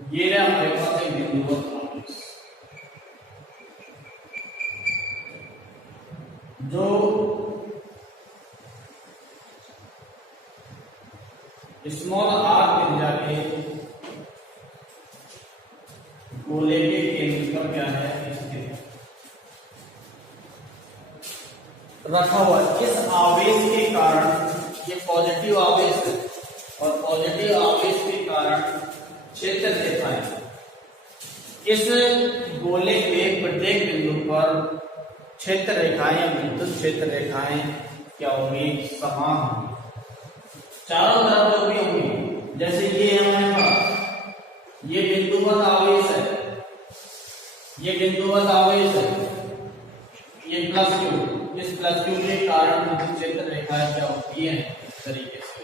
ये रहा हमारे पास एक बिंदुवत आवेश जो स्मॉल आर त्रिज्या के गोले के केंद्र पर क्या है स्थित रखा हुआ। इस आवेश के कारण, ये पॉजिटिव आवेश है और पॉजिटिव आवेश के कारण क्षेत्र रेखाएं इस गोले के प्रत्येक बिंदु पर क्षेत्र रेखाएं या विद्युत क्षेत्र रेखाएं क्या होंगी, समान होंगी, चारों तरफ जो भी होंगी। जैसे ये हमारे पास ये बिंदुवत आवेश है, ये बिंदुवत आवेश है, ये प्लस क्यू, इस प्लस क्यू के कारण विद्युत क्षेत्र रेखाएं क्या होती है इस तरीके से।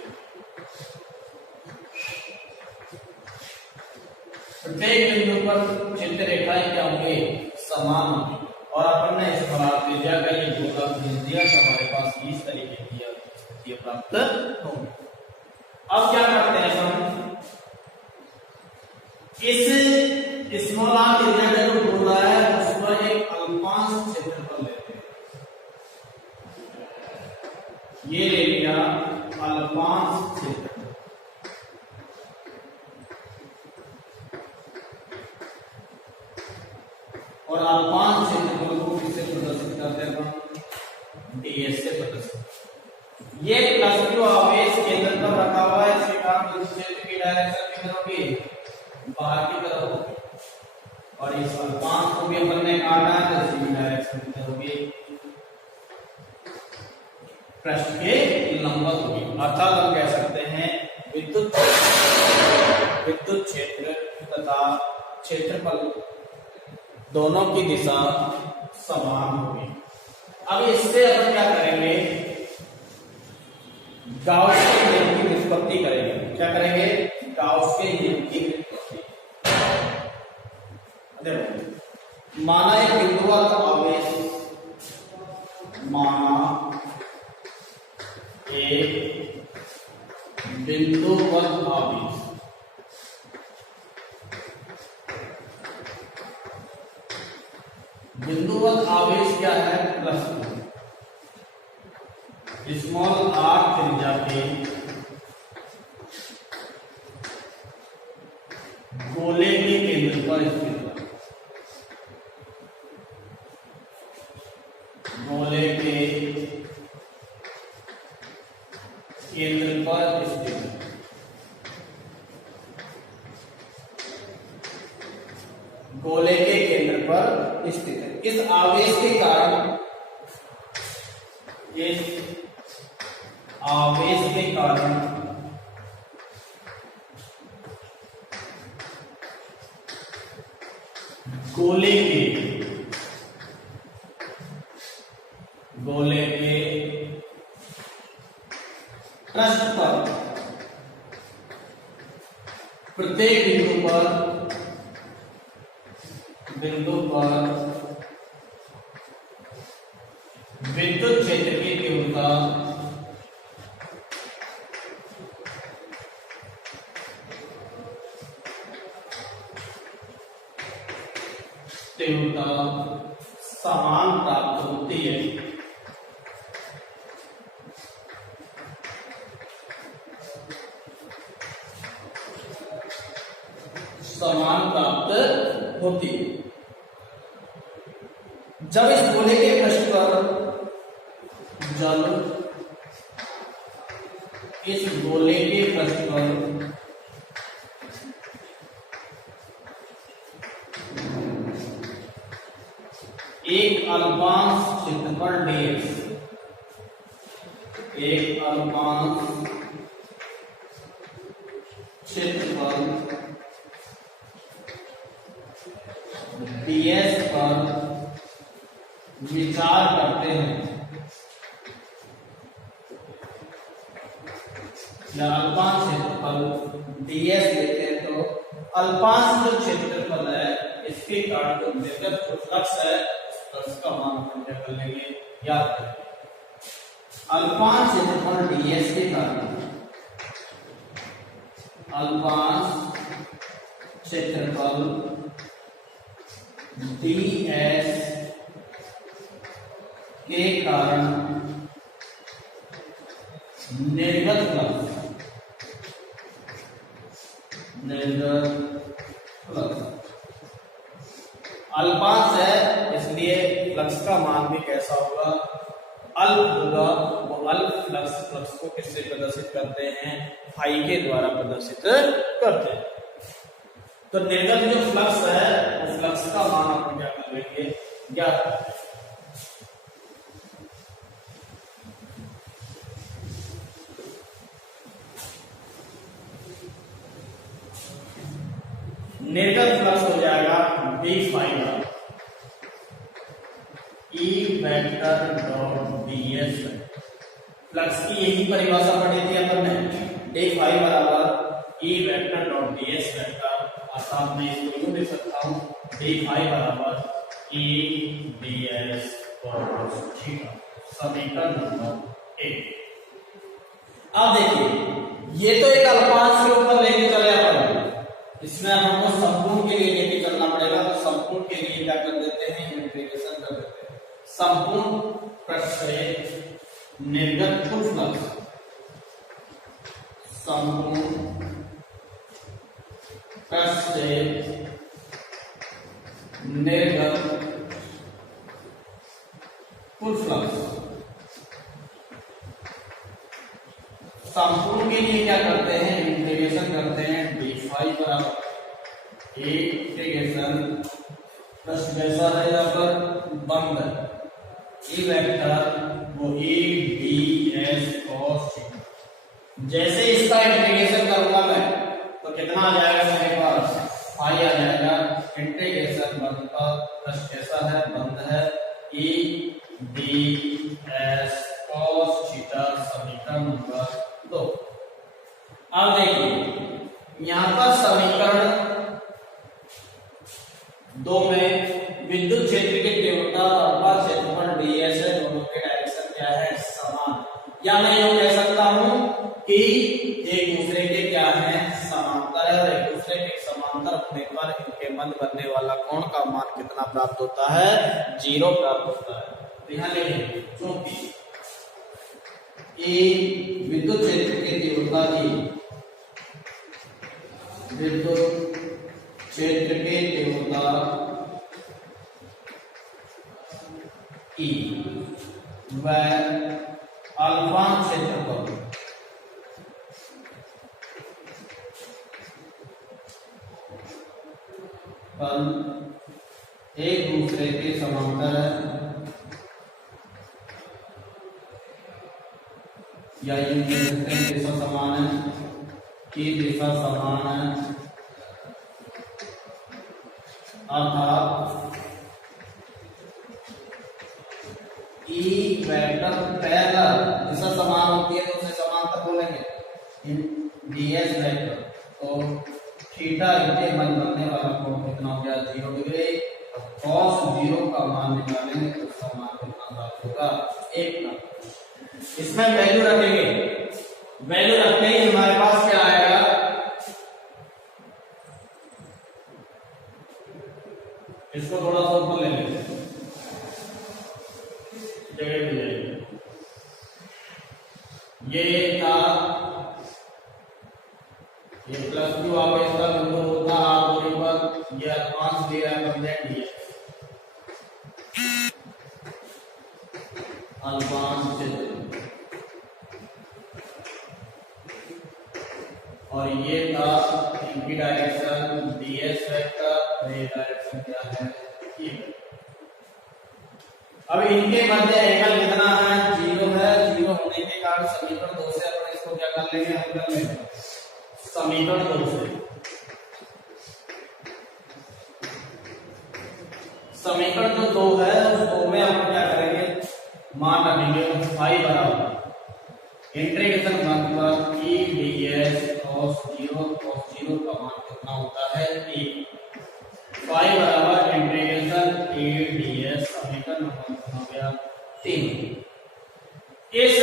प्रत्येक बिंदु पर क्षेत्र रेखाएं क्या होंगे, समान होंगी। और अपन ने इस प्रकार त्रिज्या का ये गोला भेज दिया तो हमारे पास इस तरीके की स्थिति प्राप्त होगी। अब क्या करते हैं हम, इस स्मॉल आर त्रिज्या का जो गोला है उस पर एक अल्पांश क्षेत्रफल लेते हैं। ये ले लिया अल्पांश क्षेत्रफल और अल्पांश क्षेत्रफल को किससे प्रदर्शित करते हैं हम, ds से प्रदर्शित। ये प्लस क्यू आवेश केंद्र पर रखा हुआ है, इसके कारण विद्युत क्षेत्र की डायरेक्शन किधर होगी, बाहर की तरफ होगी। और इस अल्पांश को भी अपन ने काटा है तो इसकी डायरेक्शन किधर होगी, पृष्ठ के लंबवत होगी। अर्थात हम कह सकते हैं विद्युत क्षेत्र तथा क्षेत्रफल दोनों की दिशा समान होगी। अब इससे अपन क्या करेंगे, गाउस के नियम की व्युत्पत्ति करेंगे। क्या करेंगे, गाउस के नियम की व्युत्पत्ति। देखो, माना एक बिंदुवत आवेश, माना एक बिंदुवत आवेश बिंदुवत आवेश क्या है, प्लस स्मॉल आर त्रिज्या के गोले के केंद्र पर स्थित है, गोले के केंद्र पर स्थित है। गोले के केंद्र पर स्थित है। इस आवेश के कारण, इस आवेश के कारण गोले के पृष्ठ पर प्रत्येक बिंदु पर विद्युत क्षेत्र की तीव्रता समान प्राप्त होती है। समान प्राप्त होती है जब इस गोले के पृष्ठ पर, जब इस गोले के पृष्ठ पर एक अल्पांश क्षेत्रफल ds, एक अल्पांश क्षेत्रफल ds पर विचार करते हैं, या अल्पांश क्षेत्रफल ds लेते हैं तो अल्पांश जो क्षेत्रफल है इसके कारण जो निर्गत फ्लक्स है फ्लक्स का मान हम क्या कर लेंगे, याद करेंगे। अल्पांश क्षेत्रफल ds के कारण अल्पांश क्षेत्रफल ds के कारण निर्गत फ्लक्स अल्पांश है, इसलिए फ्लक्स का मान भी कैसा होगा, अल्प होगा। वो अल्प फ्लक्स को किससे प्रदर्शित करते हैं, फाई के द्वारा प्रदर्शित करते हैं। तो निर्गत जो फ्लक्स है वो फ्लक्स का मान अपन क्या कर लेंगे, ज्ञात। निर्गत फ्लक्स हो जाएगा D final E vector dot ds। Flux की यही परिभाषा पढ़ी थी अपन ने, डी फाई बराबर E vector dot ds vector. साथ में इसको यूं लिख सकता हूं, डी फाई बराबर ई ds cos थीटा। समीकरण नंबर 1। अब देखिए ये तो एक अल्पांश के ऊपर लेके चले अपन, इसमें हमको संपूर्ण के लिए लेके चलना पड़ेगा। तो संपूर्ण के लिए क्या कर देते हैं, इंटीग्रेशन कर देते हैं। संपूर्ण पृष्ठ से निर्गत कुल फ्लक्स, संपूर्ण पृष्ठ से निर्गत कुल फ्लक्स। संपूर्ण के लिए क्या करते हैं, इंटीग्रेशन करते हैं डी फाई बराबर इंटीग्रेशन प्लस जैसा है यहाँ पर बंद ई वेक्टर वो E D S cos theta. जैसे इसका इंटीग्रेशन करूंगा मैं तो कितना आ जाएगा मेरे पास, फाई आ जाएगा। इंटीग्रेशन बंद का प्लस कैसा है, बंद है E D S cos theta. समीकरण नंबर 2। अब देखिए यहां पर समीकरण 2 में विद्युत क्षेत्र की तीव्रता और क्षेत्रफल ds है, दोनों के डायरेक्शन क्या है, समान। या मैं यूं कह सकता हूं कि एक दूसरे के क्या है, समांतर है। और एक दूसरे के समांतर होने पर इनके मध्य बनने वाला कोण का मान कितना प्राप्त होता है, 0 प्राप्त होता है। तो यहां लिखें क्योंकि विद्युत क्षेत्र की तीव्रता की, विद्युत क्षेत्र की तीव्रता ई व अल्पांश क्षेत्रफल एक दूसरे के समांतर है, या इनकी दिशा समान है, की दिशा समान है, अर्थात ई वेक्टर पैरेलल दिशा समान होती है तो उसे समांतर बोलेंगे ds वेक्टर। तो थीटा इनके मध्य बनने वाला कोण कितना हो गया, 0 डिग्री। cos 0 का मान निकालेंगे तो उसका मान कितना प्राप्त होगा, 1 का। इसमें वैल्यू रखेंगे, वैल्यू रखते ही हमारे पास क्या आएगा, इसको थोड़ा सा ऊपर ले लेंगे, जगह मिल जाएगी। ये था, ये प्लस क्यू आपका इसका बिंदु होता है आर दूरी पर, ये अल्पांश दिया है बंधन दिया, अल्पांश क्षेत्र। और ये था इनकी डायरेक्शन ds वेक्टर, और ये डायरेक्शन क्या है, e। अब इनके मध्य एंगल कितना है, 0 है। 0 होने के कारण समीकरण 2 से अपन इसको क्या कर लेंगे, हल कर लेंगे समीकरण 2 से। समीकरण जो 2 है उस 2 में हम क्या करेंगे, मान रखेंगे फाई बराबर इंटीग्रेशन मतलब ई ds cos 0 का मान कितना होता है, 1। फाई बराबर इंटीग्रेशन ई ds। समीकरण नंबर हो गया 3। इस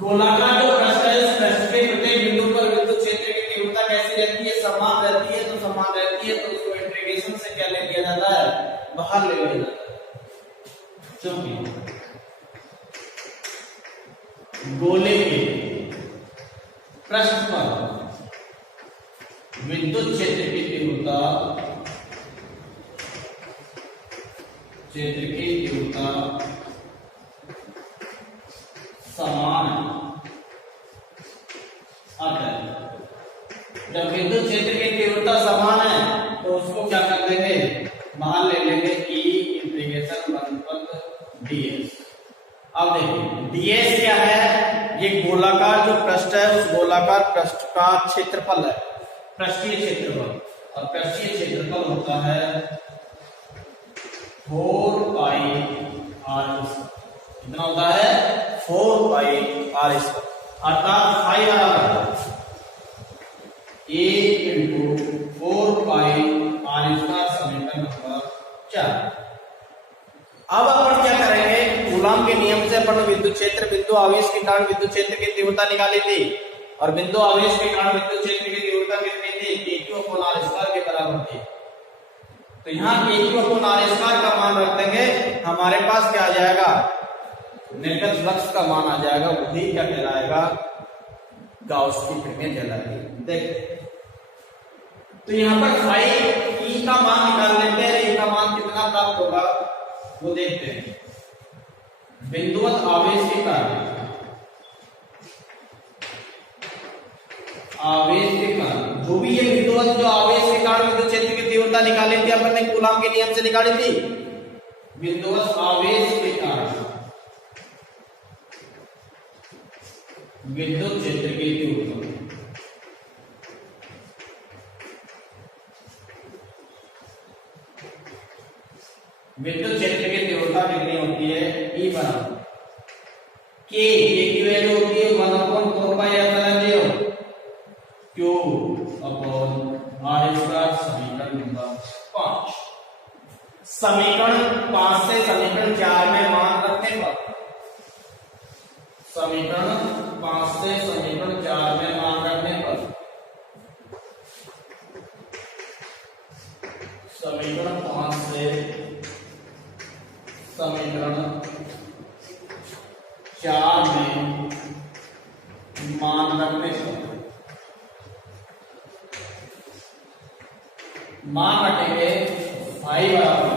गोलाकार जो पृष्ठ है, इस पृष्ठ के प्रत्येक बिंदु पर विद्युत क्षेत्र की तीव्रता कैसी रहती है, समान रहती है, तो समान रहती है तो उसको इंटीग्रेशन से क्या ले लिया जाता है, बाहर ले लिया जाता है। क्योंकि गोले के पृष्ठ पर विद्युत क्षेत्र की तीव्रता समान आता है। जब विद्युत क्षेत्र की तीव्रता समान है तो उसको क्या कर देंगे, बाहर ले लेंगे E इंटीग्रेशन 1 ds। अब देखिए ds क्या है, ये गोलाकार जो पृष्ठ है उस गोलाकार पृष्ठ का क्षेत्रफल है, पृष्ठीय क्षेत्रफल, और पृष्ठीय क्षेत्रफल होता है 4 पाई r स्क्वायर। कितना होता है, 4 पाई r स्क्वायर, अर्थात फाई बराबर a into 4 pi r square, समीकरण नंबर 4। अब अपन क्या करेंगे, कूलॉम के नियम से अपन विद्युत क्षेत्र बिंदु आवेश के कारण विद्युत क्षेत्र की तीव्रता निकाली थी, और बिंदु आवेश के कारण विद्युत क्षेत्र की तीव्रता कितनी थी, aq/r² के बराबर थी। तो यहाँ aq/r² का मान रख देंगे, हमारे पास क्या आ जाएगा, निर्गत फ्लक्स का मान आ जाएगा, वही क्या कहलाएगा, गाउस की प्रमेय कहलाएगी। देख तो यहाँ पर फाई ई का मान निकाल लेते हैं, ई का मान कितना प्राप्त होगा वो देखते हैं। बिंदुवत आवेश के कारण जो भी ये बिंदुवत जो आवेश के कारण विद्युत क्षेत्र की तीव्रता निकाली थी अपन ने, कूलॉम के नियम से निकाली थी। बिंदुवत आवेश के कारण विद्युत क्षेत्र की तीव्रता, विद्युत क्षेत्र की तीव्रता कितनी होती है, E बराबर K की वैल्यू होती है 1/4 pi epsilon 0 Q upon r square, समीकरण नंबर 5। समीकरण 5 से समीकरण 4 में मान रखने पर, समीकरण 5 से समीकरण 4 में मान रखने पर, समीकरण 5 से समीकरण 4 में मान रखने पर, मान रखेंगे फाई बराबर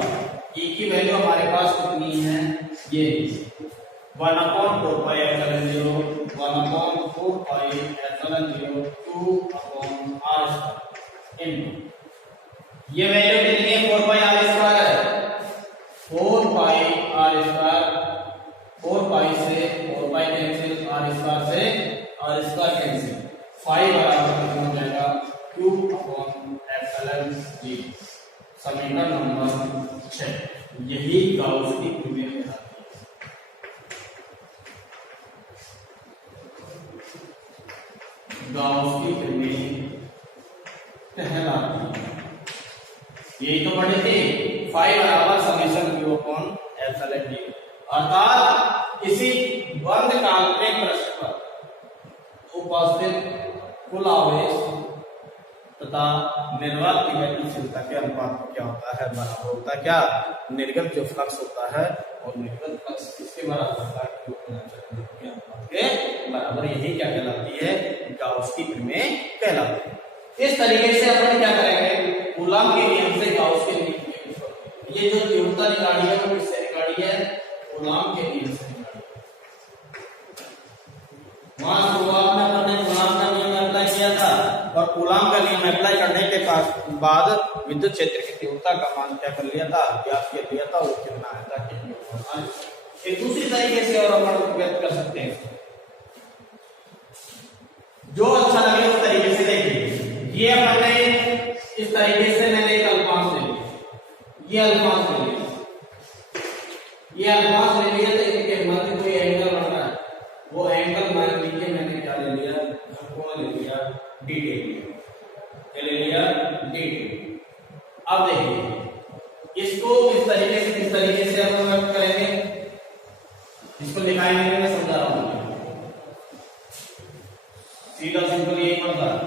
E की वैल्यू हमारे पास कितनी है, ये 1/4 pi epsilon 0 1/4 pi epsilon 0 2/r into ये वैल्यू कितनी है, 4 पाई r स्क्वायर है, 4 पाई r स्क्वायर, 4 पाई से 4 पाई कैंसिल, r स्क्वायर से r स्क्वायर कैंसिल, फाई बराबर हो जाएगा q/एप्सिलॉन 0। समीकरण नंबर 6, यही गाउस की प्रमेय कहलाती है। गाउस की प्रमेय कहलाती है, यही तो पढ़े थे, फाई बराबर समेशन q अपॉन एप्सिलॉन 0। अर्थात किसी बंद काल्पनिक पृष्ठ पर उपस्थित कुल आवेश तथा निर्वात की गतिशीलता के अनुपात में क्या होता है, बराबर होता है क्या, निर्गत जो फ्लक्स होता है और निर्गत फ्लक्स किसके बराबर होता है, के बराबर। यही क्या कहलाती है, गाउस की प्रमेय कहलाती है। इस तरीके से अपन क्या करेंगे, कूलॉम के नियम से गाउस के नियम, ये जो तीव्रता निकाली है वो किससे निकाली है, कूलॉम के नियम से निकाली। वहां शुरुआत में हमने कूलॉम का नियम अप्लाई किया था, और कूलॉम का नियम अप्लाई करने के बाद विद्युत क्षेत्र की तीव्रता का मान क्या कर लिया था, ज्ञात कर लिया था, वो कितना आया था, एक दूसरी तरीके से और अपन व्यक्त कर सकते हैं, जो अच्छा लगे उस तरीके से देखिए। ये अपन ने इस तरीके से मैंने एक अल्फांस ले लिया, ये अल्फांस ले लिया, ये अल्फांस ले लिया, तो इसके मध्य कोई एंगल बन रहा है, वो एंगल मान लीजिए मैंने क्या ले लिया, कोण ले लिया dt, क्या ले लिया dt। अब देखिए इसको इस तरीके से, किस तरीके से हम व्यक्त करेंगे, इसको दिखाएंगे, मैं समझा रहा हूं, सीधा सिंपल यही पड़ता है।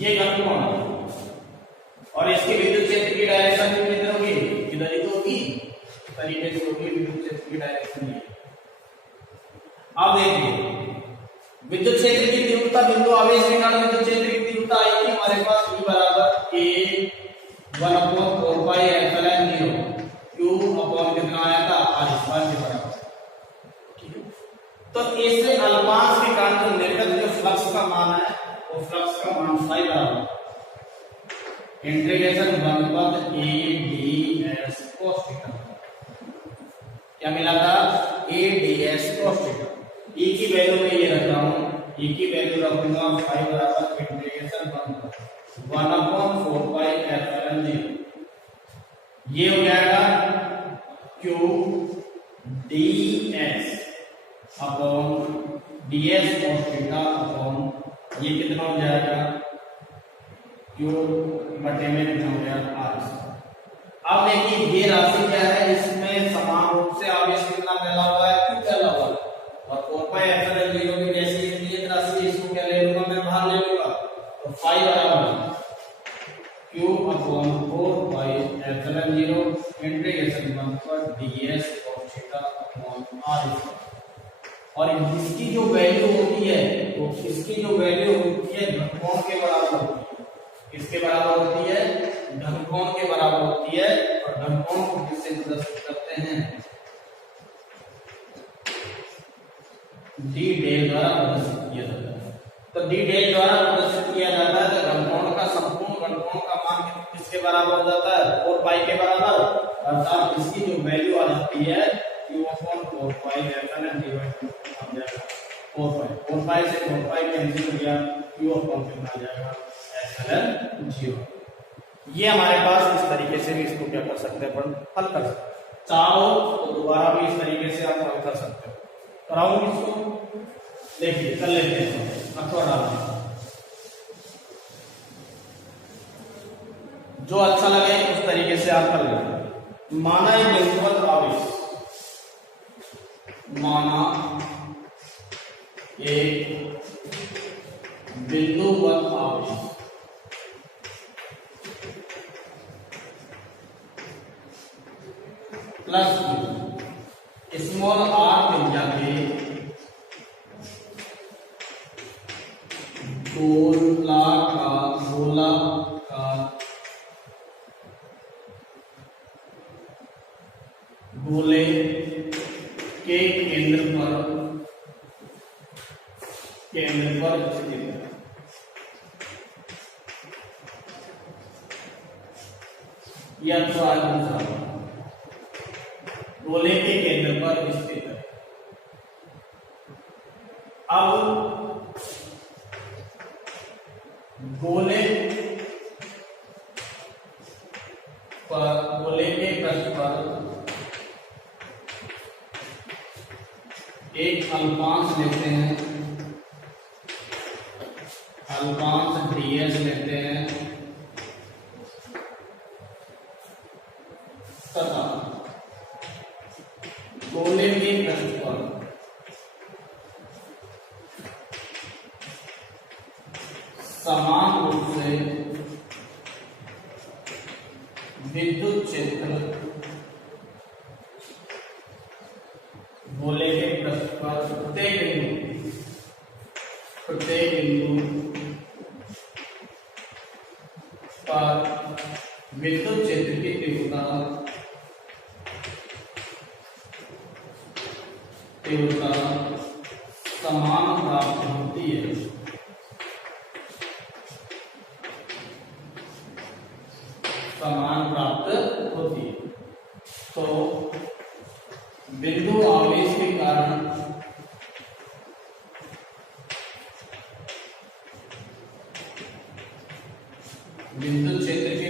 ये घनकोण और इसकी विद्युत क्षेत्र की डायरेक्शन किधर होगी, इधर ही तो होगी, तरीके से होगी विद्युत क्षेत्र की डायरेक्शन ये। अब देखिए विद्युत क्षेत्र की तीव्रता बिंदु आवेश के कारण विद्युत क्षेत्र की तीव्रता आई थी हमारे पास E बराबर a 1/4 pi epsilon 0 q upon कितना आया था r स्क्वायर के बराबर। ठीक है, तो इस अल्पांश के कारण जो निर्गत जो फ्लक्स का मान है वो फ्लक्स का मान फाई बराबर इंटीग्रेशन 1 पद a ds cos थीटा, क्या मिला था a ds cos theta. e की वैल्यू में ये रख रहा हूं, e की वैल्यू रखूंगा फाई बराबर इंटीग्रेशन 1/4 पाई एप्सिलॉन 0, ये हो जाएगा q ds upon ds cos theta upon ये कितना हो जाएगा q बटे में कितना हो जाएगा r। अब देखिए ये राशि क्या है, इसमें समान रूप से आवेश कितना फैला हुआ है, q फैला हुआ है और 4 पाई एप्सिलॉन 0 की जैसी नियत राशि इसको क्या ले लूंगा मैं बाहर ले लूंगा, तो फाई बराबर q upon 4 pi epsilon 0 integration 1 पर ds cos theta upon r। और इसकी जो वैल्यू होती है तो इसकी जो वैल्यू होती है घनकोण के बराबर होती है, किसके बराबर होती है, घनकोण के बराबर होती है। और घनकोण को किससे प्रदर्शित करते हैं, d डेल द्वारा प्रदर्शित किया जाता है। तो d डेल द्वारा प्रदर्शित किया जाता है तो घनकोण का संपूर्ण घनकोण का मान किसके बराबर हो जाता है, 4 पाई के बराबर, अर्थात इसकी जो वैल्यू आ जाती है q अपॉन 4 पाई एप्सिलॉन 0 आ जाएगा 4 पाई से 4 पाई कैंसिल हो गया, q अपॉन कितना आ जाएगा एप्सिलॉन 0। ये हमारे पास इस तरीके से भी इसको क्या कर सकते हैं, अपन हल कर सकते हैं। चाहो तो दोबारा भी इस तरीके से आप हल कर सकते हो। कराऊं इसको, देखिए कर लेते हैं, अथवा डालते जो अच्छा लगे उस तरीके से आप कर लेते। माना एक बिंदुवत आवेश, माना एक बिंदुवत आवेश प्लस स्मॉल r त्रिज्या के गोला का गोले के केंद्र पर स्थित है। यह दूसरा गोले के केंद्र पर स्थित है। अब गोले के पृष्ठ पर एक अल्पांश लेते हैं, अल्पांश ds लेते हैं तथा गोले के पृष्ठ पर समान रूप से विद्युत क्षेत्र गोले के पृष्ठ पर प्रत्येक बिंदु पर विद्युत क्षेत्र की तीव्रता समान प्राप्त होती है। समान प्राप्त होती है। तो बिंदु आवेश के कारण विद्युत क्षेत्र की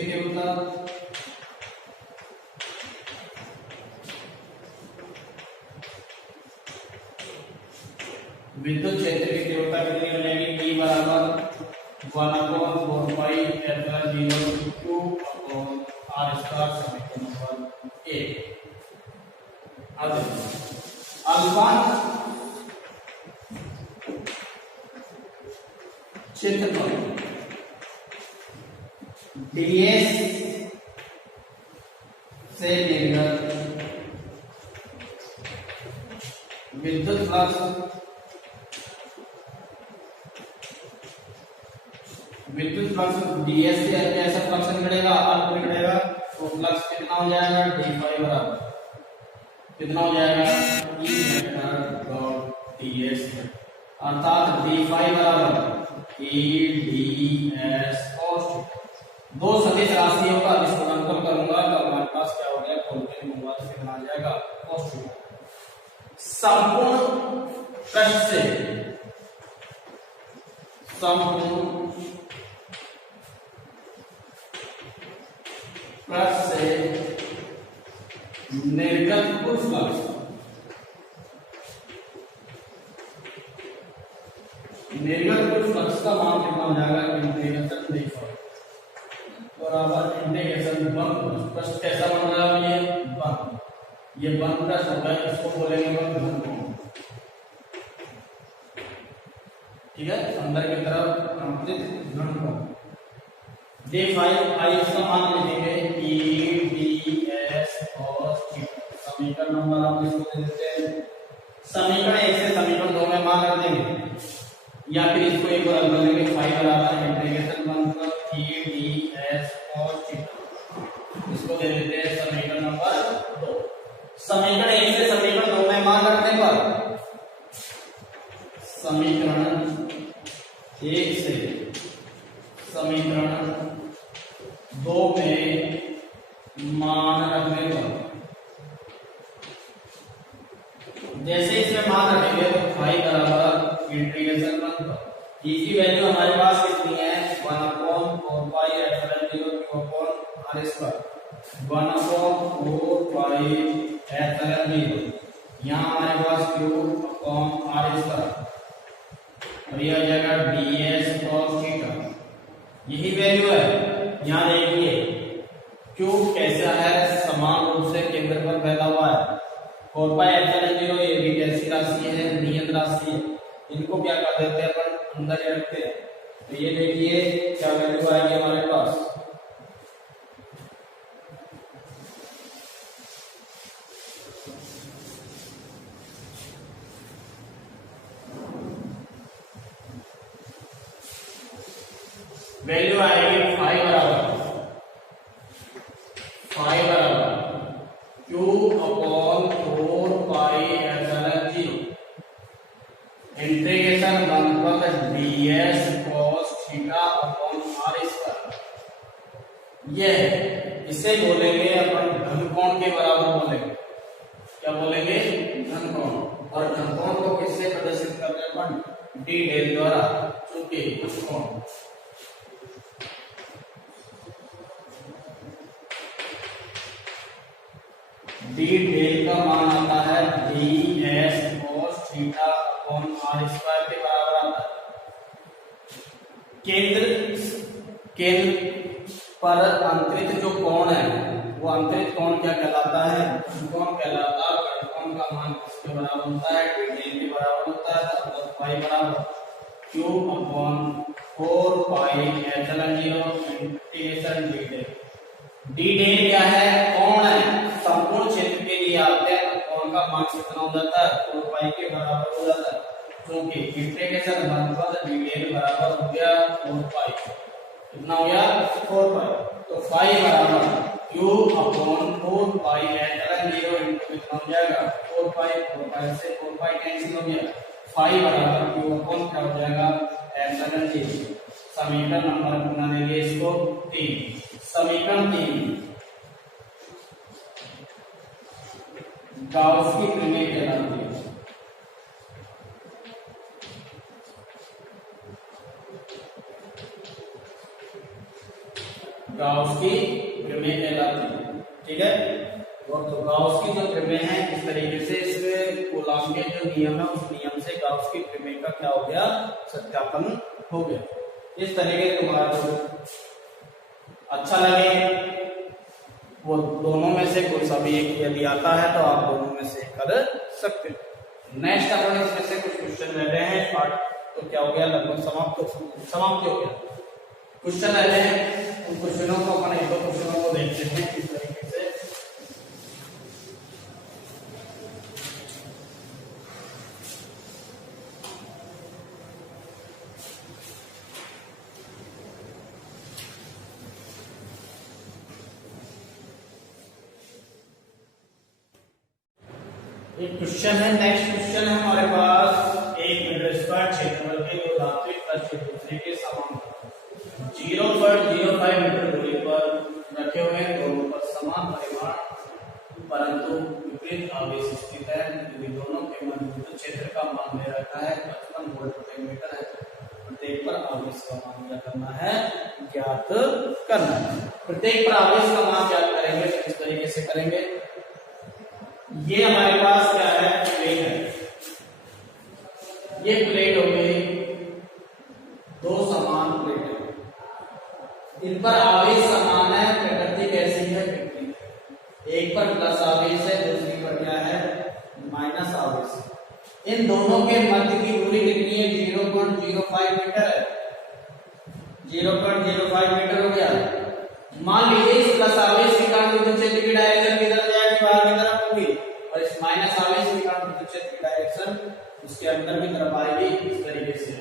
तीव्रता कितनी मिलेगी, E बराबर 1/4 pi epsilon 0 q upon r square समीकरण नंबर 1। अब अल्पांश क्षेत्रफल डीएस से निर्गत विद्युत फ्लक्स डीएस से कैसा फ्लक्स निकलेगा, अर्थ निकलेगा, तो फ्लक्स कितना हो जाएगा, डी फाई बराबर कितना हो जाएगा, ई वेक्टर डॉट डीएस, अर्थात डी फाई बराबर ई डी एस cos। दो सदिश राशियों का विस्तार करूंगा तो हमारे पास क्या हो गया, वोल्टेज होगा तो कितना आ जाएगा, cos थीटा। संपूर्ण पृष्ठ से निर्गत कुल फ्लक्स का मान कितना हो जाएगा, इंटीग्रेशन बराबर इंटीग्रेशन वन। पृष्ठ कैसा बन रहा है, ये वन प्लस होगा, इसको बोलेंगे घन कोण, ठीक है, अंदर की तरफ नामित घन कोण। डी फाई आई इसका मान लिखेंगे E D S cos theta. समीकरण नंबर आप इसको दे देते हैं, समीकरण 1 से समीकरण 2 में मान रख देंगे, या फिर इसको एक बार बदल देंगे, फाई बराबर integration 1 plus E D S cos theta. इसको दे देते हैं समीकरण नंबर 2। समीकरण 1 से समीकरण 2 में मान रखने पर समीकरण 1 से समीकरण 2 में मान रखने पर, जैसे इसमें मान रखेंगे तो फाई बराबर इंटीग्रेशन 1 पर ई की वैल्यू हमारे पास कितनी है, 1/4 epsilon 0 q upon r square, 1/4 epsilon 0, यहाँ हमारे पास q अपॉन r स्क्वायर, और यह आ जाएगा ds cos थीटा। यही वैल्यू है। यहाँ देखिए q कैसा है, समान रूप से केंद्र पर फैला हुआ है, 4πε0 ये भी कैसी राशि है, नियत राशि है, इनको क्या कर देते हैं अपन, अंदर ही रखते हैं। तो ये देखिए क्या वैल्यू आएगी हमारे पास, वैल्यू आएगी फाई बराबर q upon 4πε0 integration 1 plus ds cos theta upon r square. ये इसे बोलेंगे अपन घन कोण के बराबर बोलेंगे, क्या बोलेंगे, घन कोण। और घन कोण को किससे प्रदर्शित करते हैं अपन, डी डेल द्वारा, चूंकि कुछ कोण डी डेल का मान आता है ds cos theta upon r square के बराबर आता है। केंद्र पर अंतरित जो कोण है वो अंतरित कोण क्या कहलाता है, कोण कहलाता है। कोण का मान किसके बराबर होता है, डी डेल के बराबर होता है, तो फाई बराबर q upon 4πε0 integration D del. D del क्या है, कोण है, संपूर्ण क्षेत्र के लिए आते हैं तो कोण का मान कितना हो जाता है, 4π के बराबर हो जाता है, क्योंकि इंटीग्रेशन 1 प्लस डी डेल बराबर हो गया 4π, कितना हो गया 4π। तो फाई बराबर q अपॉन 4πε0 इनटू कितना हो जाएगा 4π, 4π से 4π कैंसिल हो गया, फाई बराबर q अपॉन क्या हो जाएगा एप्सिलॉन 0। समीकरण नंबर कितना देंगे इसको, 3। समीकरण 3 गाउस की प्रमेय कहलाती है। गाउस की प्रमेय कहलाती है, ठीक है। और तो गाउस की जो प्रमेय है इस तरीके से, इसमें कूलॉम के जो नियम है उस नियम से गाउस की प्रमेय का क्या हो गया, सत्यापन हो गया। इस तरीके तुम्हारा जो अच्छा लगे वो दोनों में से कोई सा भी एक यदि आता है तो आप दोनों में से कर सकते हैं। नेक्स्ट अपन इसमें से कुछ क्वेश्चन ले रहे हैं पार्ट, तो क्या हो गया, लगभग समाप्त हो गया। क्वेश्चन आ रहे हैं, उन क्वेश्चनों को अपन एक दो क्वेश्चनों को देखते हैं किस तरीके से। एक क्वेश्चन है, नेक्स्ट क्वेश्चन है हमारे पास, 1 मीटर स्क्वायर क्षेत्रफल के दो धात्विक तत्व दूसरे के समान 0.05 मीटर दूरी पर रखे हुए हैं, दोनों पर समान परिमाण परंतु विपरीत आवेश स्थित है। यदि दोनों के मध्य विद्युत क्षेत्र का मान दे रखा है 55 वोल्ट प्रति मीटर है, प्रत्येक पर आवेश का मान क्या करना है, ज्ञात करना है। प्रत्येक पर आवेश का मान ज्ञात करेंगे, किस तरीके से करेंगे। ये हमारे पास क्या है, प्लेट है। ये प्लेट हो गई, दो समान प्लेट है, इन पर आवेश समान है, प्रकृति कैसी है, विपरीत। एक पर प्लस आवेश है, दूसरी पर क्या है, माइनस आवेश है। इन दोनों के मध्य की दूरी कितनी है, 0.05 मीटर है। 0.05 मीटर हो गया। मान लीजिए इस प्लस आवेश के कारण विद्युत क्षेत्र की डायरेक्शन किधर जाएगी, बाहर की तरफ होगी, और इस माइनस आवेश के कारण विद्युत क्षेत्र की डायरेक्शन उसके अंदर की तरफ आएगी, इस तरीके से।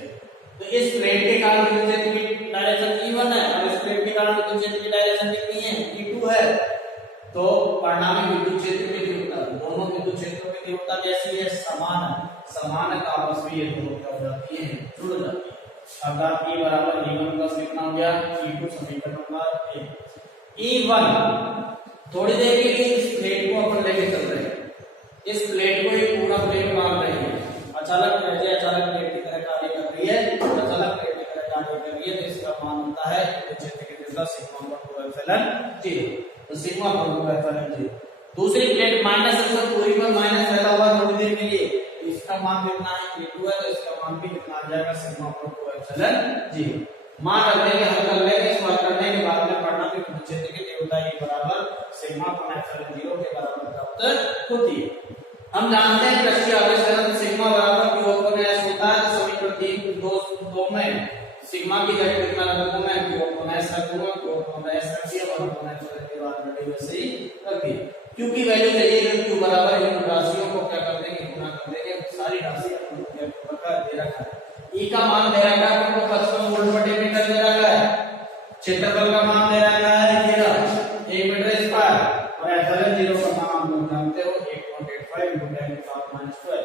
तो इस प्लेट के कारण विद्युत क्षेत्र की डायरेक्शन E1 है, और इस प्लेट के कारण विद्युत क्षेत्र की डायरेक्शन कितनी है, E2 है। तो परिणामी विद्युत क्षेत्र की तीव्रता, दोनों विद्युत क्षेत्रों की तीव्रता कैसी है, समान है। समान का आपस में ये दोनों क्या हो जाती है, जुड़ जाती है। अर्थात E बराबर E1 प्लस कितना हो गया, E2 समीकरण नंबर 1। E1 थोड़ी देर के लिए इस प्लेट को अपन लेके चल रहे हैं, इस प्लेट को एक पूरा प्लेट मान रहे हैं। अचानक प्लेट की तरह कार्य कर रही है, अचानक प्लेट की तरह कार्य कर रही है, तो इसका मान होता है क्षेत्र की तीव्रता सिग्मा पर 2 एप्सिलॉन 0। तो सिग्मा पर 2 एप्सिलॉन 0। दूसरी प्लेट माइनस है, पूरी पर माइनस लगा हुआ थोड़ी देर के लिए, इसका मान कितना है, E2 है, तो इसका मान भी कितना आ जाएगा, सिग्मा पर 2 एप्सिलॉन 0। मान कर लेंगे, हल कर लेंगे, इस हल करने के बाद में पढ़ना कि विद्युत क्षेत्र की तीव्रता E बराबर सिग्मा पर एप्सिलॉन 0 के बराबर प्राप्त होती है। हम जानते हैं पृष्ठीय आवेश घनत्व सिग्मा बराबर Q अपॉन S होता है। तो समीकरण 2 में सिग्मा की जगह कितना रख दूंगा, Q अपॉन S रख दूंगा, Q अपॉन S रख दिया, और अपॉन S रखने के बाद में वैसे ही रख दिया। Q की वैल्यू चाहिए, Q बराबर इन राशियों को क्या कर देंगे, गुणा कर देंगे, सारी राशि अपन को क्या दे रखा है। E का मान दे रखा है, आपको 55 वोल्ट प्रति मीटर दे रखा है। क्षेत्रफल का मान दे रखा है 1 मीटर स्क्वायर, और एप्सिलॉन 0 का मान आप लोग जानते हो 1.85 × 10⁻²।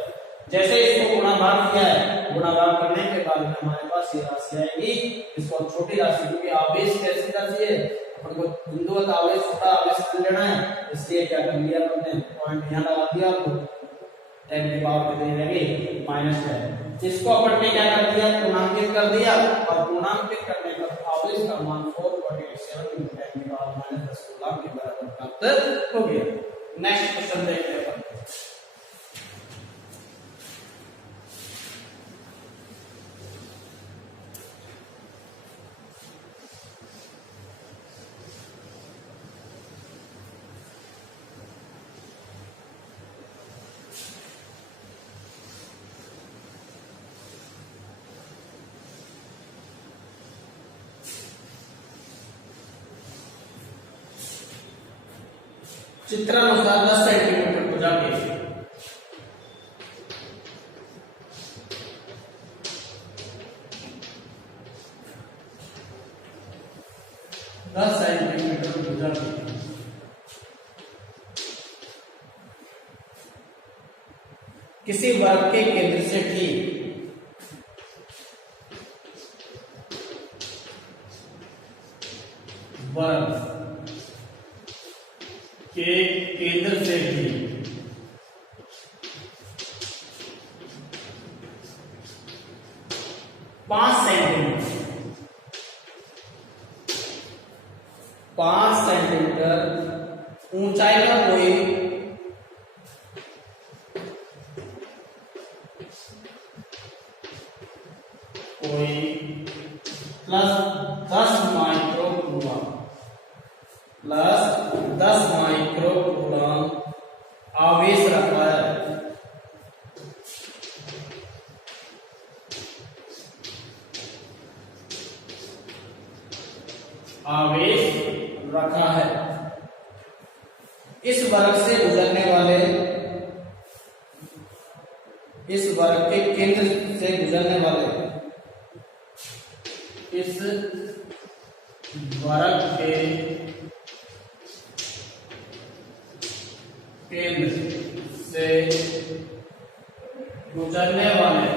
जैसे इसको गुणा भाग किया है, गुणा भाग करने के बाद में हमारे पास ये राशि आएगी। इसको छोटी राशि, क्योंकि आवेश कैसी राशि है, अपन को बिंदुवत आवेश, छोटा आवेश कर लेना है, इसलिए क्या कर लिया हमने, पॉइंट यहां लगा दिया, तो 10 की पावर कितनी रहेगी, -10। इसको अपन ने क्या कर दिया, पूर्णांकित कर दिया, और पूर्णांकित करने पर आवेश का मान 4.87 × 10 की पावर -16 के बराबर प्राप्त हो गया। नेक्स्ट क्वेश्चन देखते हैं। चित्रानुसार 10 सेंटीमीटर भुजा के 10 सेंटीमीटर भुजा के किसी वर्ग के केंद्र से ठीक वर्ग के केंद्र से भी 5 सेंटीमीटर ऊंचाई का कोई प्लस 10 माइक्रोकूलम आवेश रखा है। आवेश रखा है। इस वर्ग से गुजरने वाले, इस वर्ग के केंद्र से गुजरने वाले, इस वर्ग के केंद्र से गुजरने वाले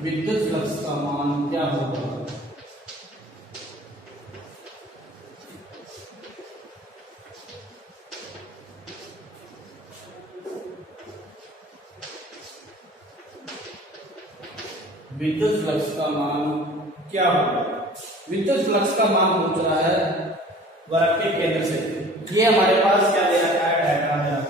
विद्युत फ्लक्स का मान क्या होगा? विद्युत फ्लक्स का मान क्या होगा? विद्युत फ्लक्स का मान पूछ रहा है वर्ग के केंद्र से। ये हमारे पास क्या दे रखा है? डायग्राम दे रखा है।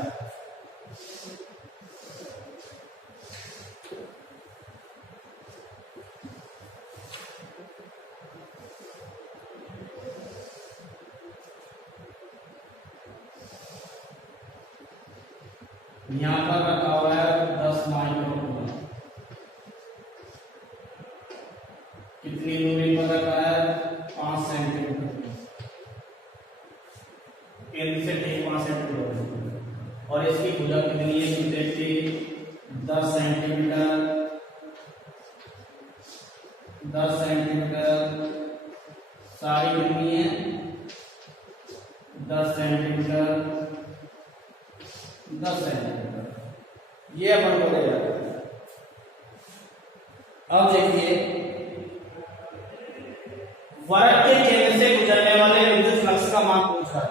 यहाँ पर रखा हुआ है 10 माइक्रोकूलम। कितनी दूरी पर रखा है? 5 सेंटीमीटर। केंद्र से ठीक 5 सेंटीमीटर। और इसकी भुजा कितनी है? देखिए 10 सेंटीमीटर, 10 सेंटीमीटर। सारी कितनी है? 10 सेंटीमीटर, 10 सेंटीमीटर। ये अपन को दे रहा है। अब देखिए वर्ग के केंद्र से गुजरने वाले विद्युत फ्लक्स का मान पूछ रहा है।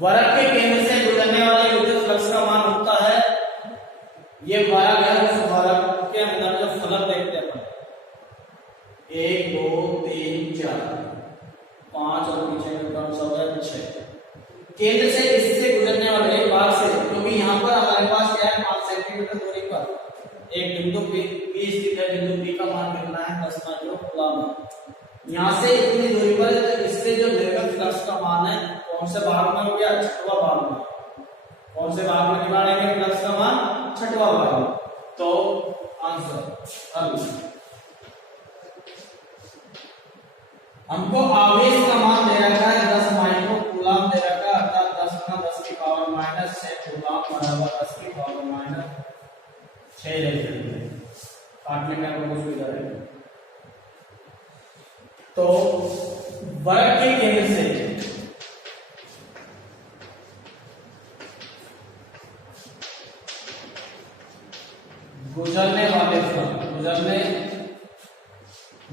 वर्ग के केंद्र से गुजरने वाले विद्युत फ्लक्स का मान होता है, ये वर्ग है, उस वर्ग के अंदर जो फलक देखते हैं 1 2 3 4 5 और पीछे में कम सब है 6। केंद्र से इससे गुजरने वाले भाग से, क्योंकि यहाँ पर हमारे पास क्या है? 5 सेंटीमीटर दूरी पर एक बिंदु P स्थित है। बिंदु P का मान कितना है? 10 माइक्रोकूलम। यहाँ से इतनी दूरी पर इससे जो निर्गत फ्लक्स का मान है, कौन से भाग में हो गया? छठवां भाग में। कौन से भाग में निकालेंगे फ्लक्स का मान? छठवां भाग में। तो आंसर अब हमको आवेश का मान दे रखा है 10 माइक्रोकूलम दे रखा है, अर्थात 10 गुना 10 की पावर माइनस 6 कूलम बराबर 10 की पावर माइनस 6 इलेक्ट्रॉन। काटने का कोशिश हो जा रही है। तो वर्ग के केंद्र से गुजरने वाले फ्लक्स, गुजरने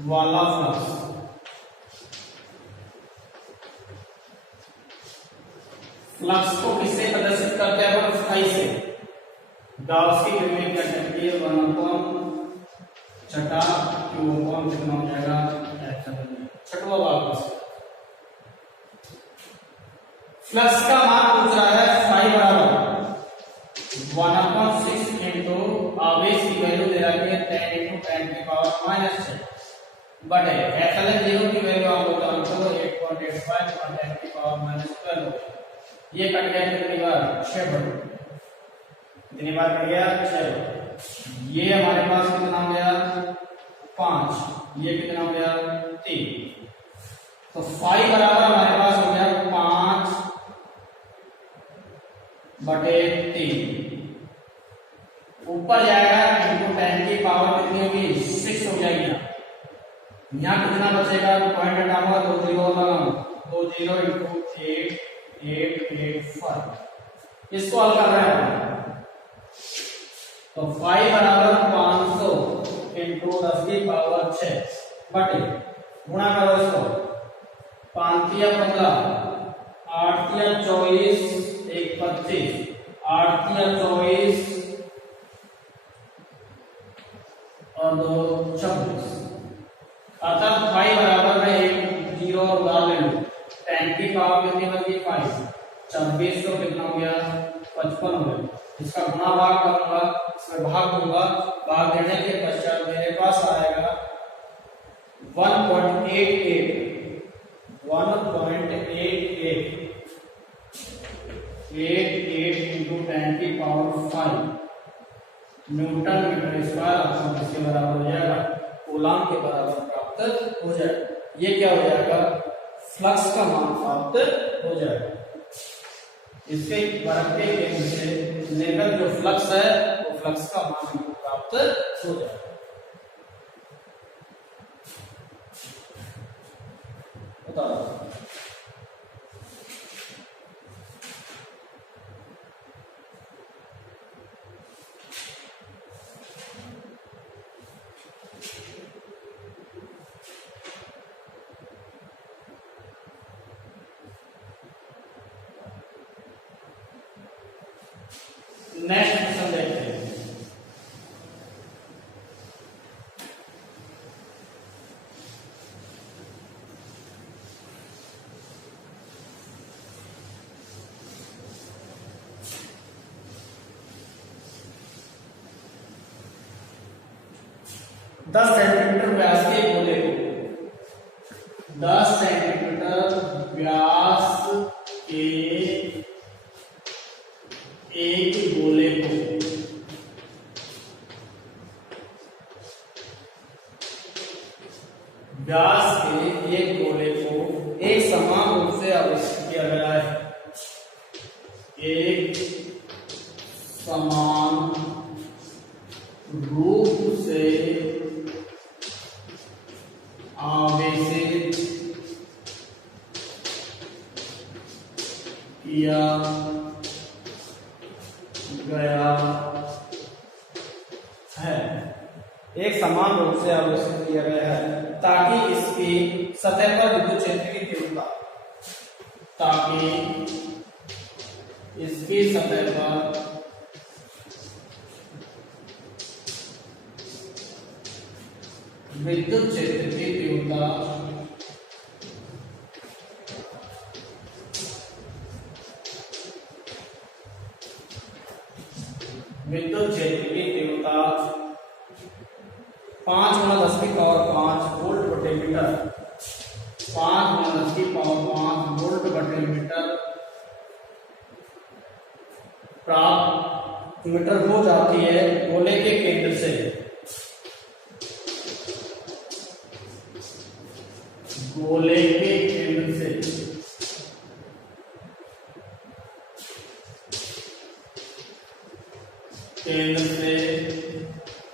वाला फ्लक्स फ्लक्स को किससे प्रदर्शित करते हैं? फाई से। गाउस की विवेक क्या कहती है? 1 छठा Q कितना हो जाएगा? छठवां भाग। फ्लक्स का मान पूछ रहा है फाई बराबर 1/6 इंटू आवेश की वैल्यू दे रखी है 10 इंटू 10 की पावर माइनस 6 बटे FL0 की वैल्यू आपको जानते हो 8.85 और 10 की पावर माइनस 12। ये कट गया कितनी बार? 6 बार। कितनी बार कट गया? 6 बार। ये हमारे पास कितना हो गया? 5। ये कितना हो गया? 3। तो फाई बराबर हमारे पास हो गया 5 बटे 3। ऊपर जाएगा इंटू 10 की पावर कितनी होगी? 6 हो जाएगी। यहाँ कितना बचेगा? पॉइंट हटाऊंगा, 2 0 लगाऊंगा, 2 0 इंटू 885। इसको हल कर रहे हैं। तो 5 बराबर 500 इंटू 10 की पावर 6 बटे गुणा करो इसको 5 या 15, 8 या 24, 1 25, 8 या 24 और 2 26। अर्थात 5 बराबर में एक 0 और उधार ले लो। 10 की पावर कितनी बन गई? 5। 26 को कितना हो गया? 55 हो गया। इसका गुणा भाग करूंगा, इसमें भाग दूंगा। भाग देने के पश्चात मेरे पास आएगा 1.88 8 × 10⁵ न्यूटन मीटर स्क्वायर आपको इसके बराबर हो जाएगा, कूलम के बराबर प्राप्त हो जाएगा। ये क्या हो जाएगा, फ्लक्स का मान प्राप्त हो जाएगा। इसके बर्फ के केंद्र से निर्गत जो फ्लक्स है वो फ्लक्स का मान हमको प्राप्त हो जाएगा। बताओ नेक्स्ट क्वेश्चन देखते हैं। दस सेंटीमीटर व्यास के गोले को 10 सेंटीमीटर व्यास के एक गोले को व्यास के एक गोले को एक समान रूप से आवेशित किया गया है। एक समान रूप से आवेशित किया गया है। एक समान रूप से आवेशित किया गया है ताकि इसकी सतह पर विद्युत क्षेत्र की तीव्रता विद्युत क्षेत्र की तीव्रता विद्युत क्षेत्र की तीव्रता 5 × 10⁵ वोल्ट बटे मीटर 5 × 10⁵ वोल्ट बटे मीटर प्राप्त मीटर हो जाती है गोले के केंद्र से। गोले के केंद्र से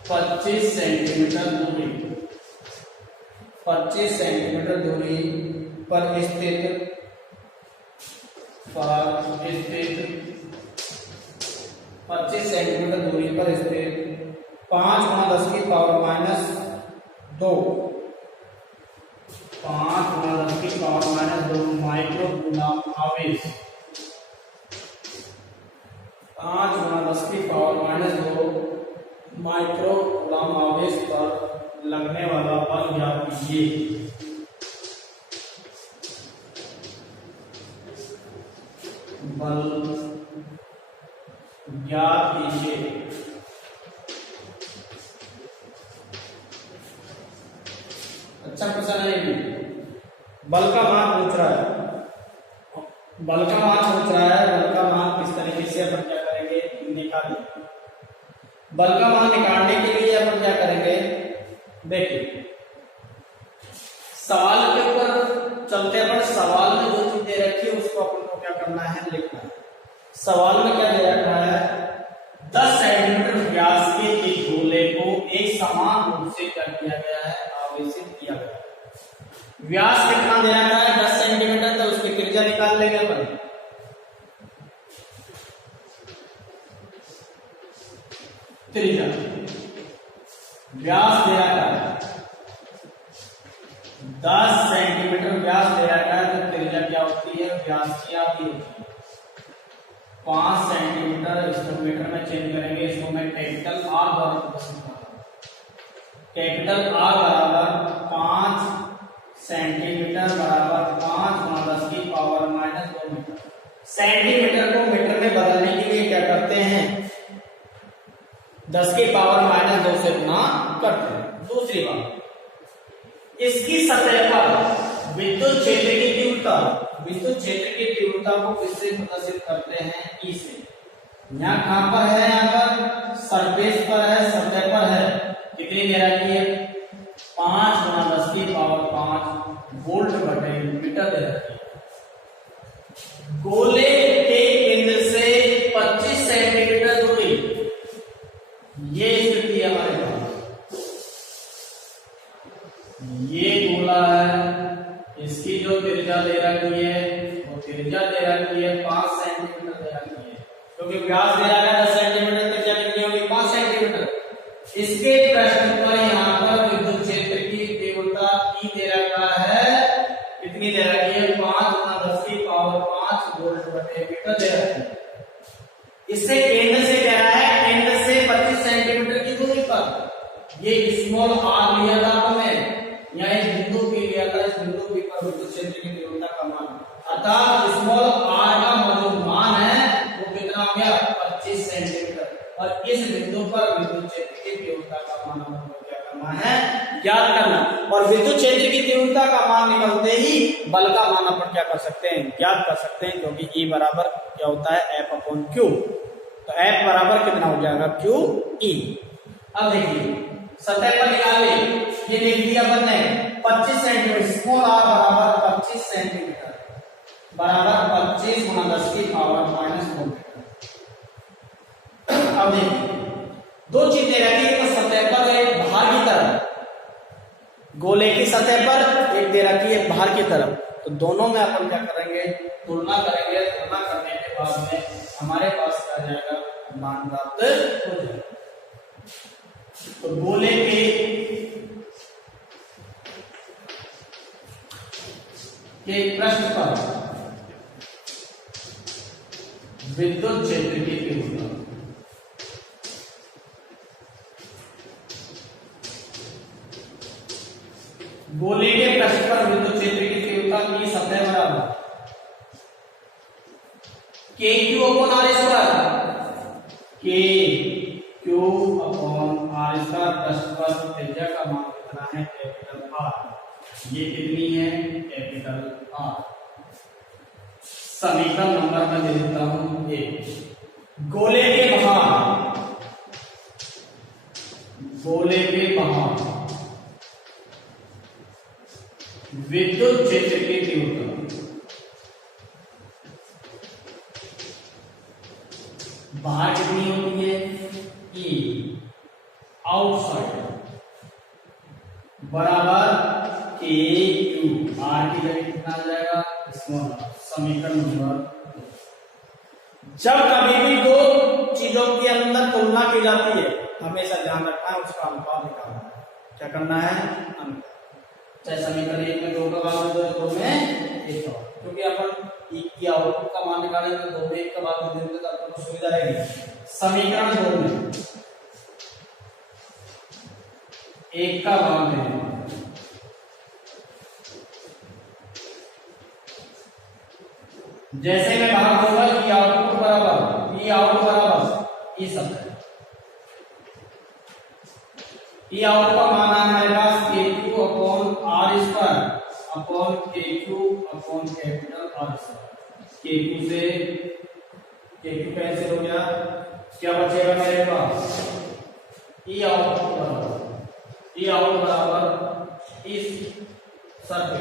25 सेंटीमीटर दूरी 25 सेंटीमीटर दूरी पर स्थित 25 सेंटीमीटर दूरी पर स्थित 5 × 10⁻², 5 × 10⁻² माइक्रो कूलम आवेश 5 × 10⁻² माइक्रो कूलम आवेश पर लगने वाला बल ज्ञात कीजिए। बल ज्ञात कीजिए। अच्छा क्वेश्चन है ये। बल का मान पूछ रहा है, बल का मान पूछ रहा है। बल का मान किस तरीके से अपन क्या करेंगे, निकालेंगे। बल का मान निकालने के लिए अपन क्या करेंगे, देखिए सवाल के ऊपर चलते हैं। पर सवाल में जो चीज दे रखी है उसको अपन को क्या करना है, लिखना है। सवाल में क्या दे रखा है, 10 सेंटीमीटर व्यास के एक गोले को एक समान रूप से क्या किया गया है, आवेशित किया गया है। व्यास कितना दे रखा है, 10 सेंटीमीटर, तो उसकी त्रिज्या निकाल लेंगे अपन। त्रिज्या व्यास दे रखा है 10 सेंटीमीटर व्यास दे रखा है, तो त्रिज्या क्या होती है, व्यास की आधी होती है 5 सेंटीमीटर। इसको मीटर में चेंज करेंगे, इसको मैं कैपिटल आर द्वारा प्रदर्शित करूंगा। कैपिटल आर बराबर 5 सेंटीमीटर बराबर 5 × 10⁻² मीटर। सेंटीमीटर को मीटर में बदलने के लिए क्या करते हैं, 10⁻² से गुणा करते हैं। दूसरी बात, इसकी सतह पर विद्युत क्षेत्र की तीव्रता विद्युत क्षेत्र की तीव्रता को किससे प्रदर्शित करते हैं? ई से। यहाँ कहां पर है? यहाँ पर सरफेस पर है, सतह पर है। कितनी दे रखी है? 5 × 10⁵ वोल्ट बटे मीटर दे रखी है। गोले के केंद्र से 25 सेंटीमीटर दूरी, ये स्थिति हमारे पास। ये गोला है, इसकी जो त्रिज्या दे रखी है वो त्रिज्या दे रखी है 5 सेंटीमीटर दे रखी है, क्योंकि व्यास दे रखा है 10 सेंटीमीटर, त्रिज्या कितनी होगी? 5 सेंटीमीटर। इसके प्रश्न पर यहाँ पर विद्युत क्षेत्र की तीव्रता ई दे रखा है, कितनी दे रखी है? 5 × 10⁵ वोल्ट बटे मीटर दे रखी है। इससे केंद्र से कह रहा है, केंद्र से 25 सेंटीमीटर की दूरी पर। ये स्मॉल आर लिया था हमने, यहाँ एक बिंदु पी लिया था, इस बिंदु पी पर विद्युत क्षेत्र की तीव्रता का मान, अर्थात स्मॉल आर का जो मान है वो कितना हो गया? 25 सेंटीमीटर। और इस बिंदु पर विद्युत क्षेत्र की तीव्रता का मान हमको क्या करना है? ज्ञात करना। और विद्युत क्षेत्र की तीव्रता का मान निकलते ही बल का मान अपन क्या कर सकते हैं? ज्ञात कर सकते हैं, क्योंकि E बराबर क्या होता है? F/Q। तो F बराबर कितना हो जाएगा? QE। अब देखिए सतह पर निकाले, ये देख लिया अपन ने 25 सेंटीमीटर, स्मॉल आर बराबर 25 सेंटीमीटर बराबर 25 × 10⁻⁻⁴ मीटर। अब देखिए दो चीजें रखी, एक सतह पर एक बाहर की तरफ, गोले की सतह पर एक दे रखी है बाहर की तरफ। तो दोनों में अपन क्या करेंगे? तुलना करेंगे। तुलना करने के बाद में हमारे पास क्या जाएगा? मान प्राप्त हो जाएगा। तो गोले के प्रश्न पर विद्युत क्षेत्र की तीव्रता, गोले के प्रश्न पर विद्युत क्षेत्र की तीव्रता की सतह बराबर KQ/R²। KQ/R²। प्रश्न पर त्रिज्या का मान कितना है? Capital R। ये कितनी है? Capital R। समीकरण नंबर में दे देता हूं 1। गोले के बाहर विद्युत क्षेत्र की तीव्रता बाहर कितनी होती है? E। आउटसाइड बराबर KQ। R की वैल्यू कितना आ जाएगा? Small r। समीकरण नंबर 2। जब कभी भी दो चीजों के अंदर तुलना की जाती है, हमेशा ध्यान रखना है उसका अनुपात निकालना है। क्या करना है? अनुपात। चाहे समीकरण 1 में 2 का मान दो, 2 में 1 का, क्योंकि अपन एक की आउटपुट का मान निकालेंगे तो 2 में 1 का मान देंगे तो आपको सुविधा रहेगी। समीकरण 2 में 1 का मान देंगे, जैसे मैं बाहर दूंगा कि आउटपुट बराबर ई आउट बराबर ई सब है। ई आउट का मान है हमारे पास KQ/R²/KQ/कैपिटल R²। KQ से KQ कैंसिल हो गया, क्या बचेगा मेरे पास? ई आउट बराबर इस सतह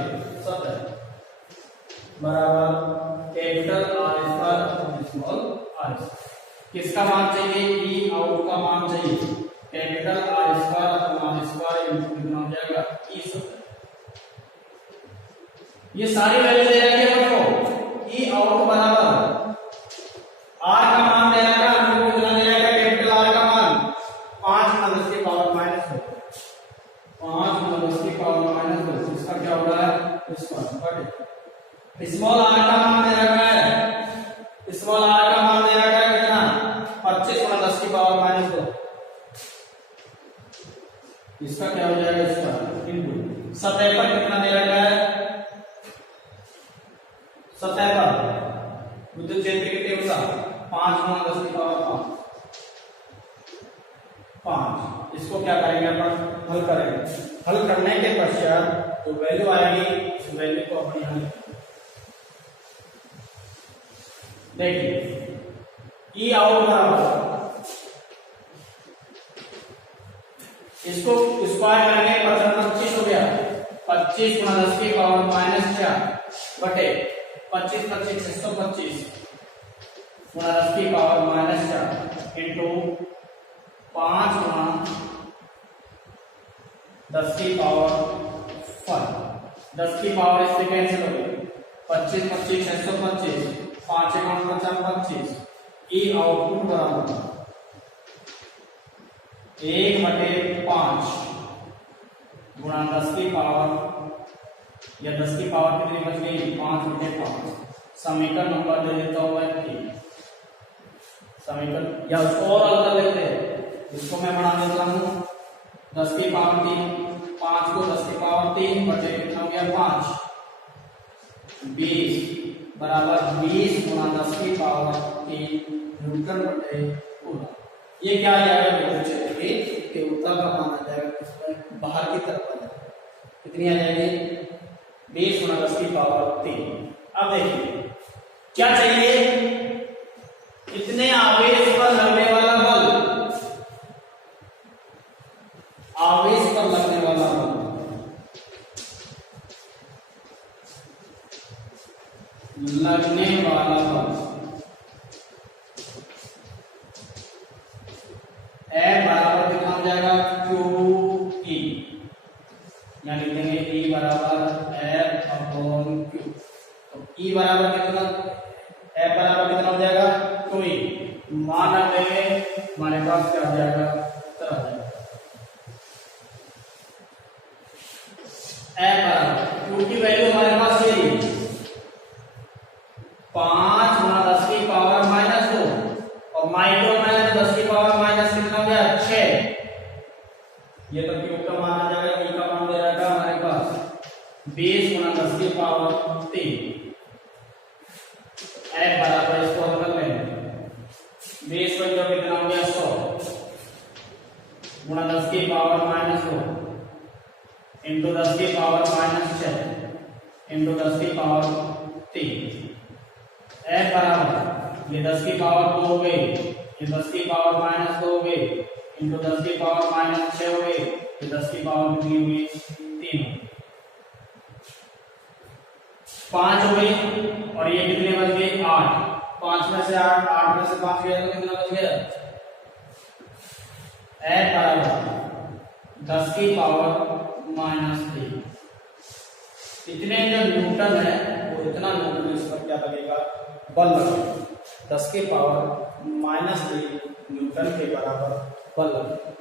बराबर कैपिटल R²/स्मॉल r²। किसका मान चाहिए? ई आउट का मान चाहिए। कैपिटल R²/r² कितना हो जाएगा? ई सतह। ये सारी वैल्यू दे रखी है आपको। ई आउट बराबर R का मान दे रखा है, हमको कितना दे रखा है? कैपिटल R का मान 5 × 10⁻⁻⁴। 5 × 10⁻⁻⁴। इसका क्या हो रहा है? स्मॉल r का मान दे रखा है, स्मॉल r का मान दे रखा है कितना? 25 × 10⁻⁻⁴। इसका क्या हो जाएगा? इसका इनटू सतह पर कितना दे रखा है? सतह पर विद्युत क्षेत्र की तीव्रता 5 × 10⁻⁵ इसको क्या करेंगे अपन? हल करेंगे। हल करने के पश्चात जो वैल्यू आएगी उस वैल्यू को अपन यहाँ देखिए ई आउट बराबर, इसको स्क्वायर करेंगे 25 हो गया, 25 गुणा 10 की पावर -4 बटे 25 25 625 गुणा 10 की पावर -4 इंटू 5 गुणा 10 की पावर 5, 10 की पावर इससे कैंसिल हो गई, 25 25 625 5 गुणा 50 25, ई आउटपुट बराबर 1/5 गुणा 10 की पावर, या 10 की पावर कितनी बच गई 5/5, समीकरण नंबर दे देता हूं मैं 3, समीकरण या उसको और अलग कर लेते हैं, इसको मैं बना देता हूं 10 की पावर 3, 5 को 10 की पावर 3 बटे कितना हो गया 5, 20 बराबर 20 गुणा 10 की पावर 3 न्यूटन बटे कूलम। ये क्या आ जाएगा विद्युत क्षेत्र की तीव्रता का मान आ जाएगा, इसमें बाहर की तरफ आ जाएगा, कितनी आ जाएगी 20 गुणा 10 की पावर 3। अब देखिए क्या चाहिए, इतने आवेश पर लगने वाला बल, आवेश पर लगने वाला बल F बराबर कितना हो जाएगा QE, यहाँ लिख देंगे E बराबर F/Q, तो E बराबर कितना, F बराबर कितना हो जाएगा QE, मान रख देंगे, हमारे पास क्या आ जाएगा उत्तर आ जाएगा F बराबर Q की वैल्यू हमारे पास यही 5 गुणा 10 की पावर -2 और माइक्रो में 10 की पावर माइनस कितना हो गया 6, ये तो क्यू का मान आ जाएगा, ई का मान दे रहेगा हमारे पास 20 गुणा 10 की पावर 3, F बराबर इसको हल कर लेंगे 20 को जो कितना हो गया 100 गुणा 10 की पावर -2 इंटू 10 की पावर -6 इंटू 10 की पावर 3, F बराबर ये 10 की पावर 2 हो गई, ये 10 की पावर -2 हो गई इंटू 10 की पावर -6 हो गई, ये 10 की पावर कितनी हो गई 3, 5 हो गई और ये कितने बच गए 8, 5 में से 8, 8 में से 5 गया तो कितना बच गया, F बराबर 10 की पावर -3, इतने जो न्यूटन है वो इतना न्यूटन इस पर क्या लगेगा बल लगेगा, 10 की पावर -3 न्यूटन के बराबर बल लगेगा।